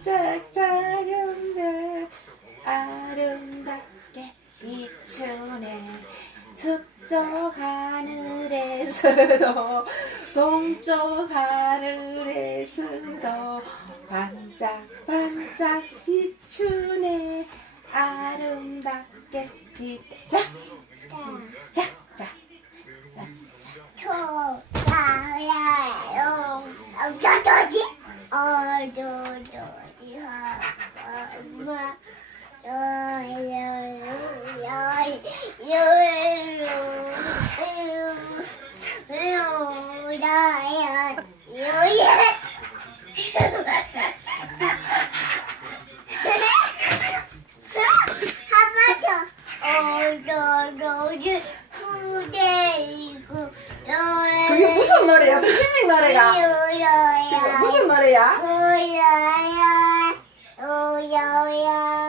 작은 별 아름답게 비추네 서쪽 하늘에서도 동쪽 하늘에서도 반짝반짝 비추네 아름답게 비짝 짝짝 초라요 어쩌지 어쩌지 그게 무슨 노래야? 스시식 노래가 그게 몰라요. 무슨 노래야? 몰라요.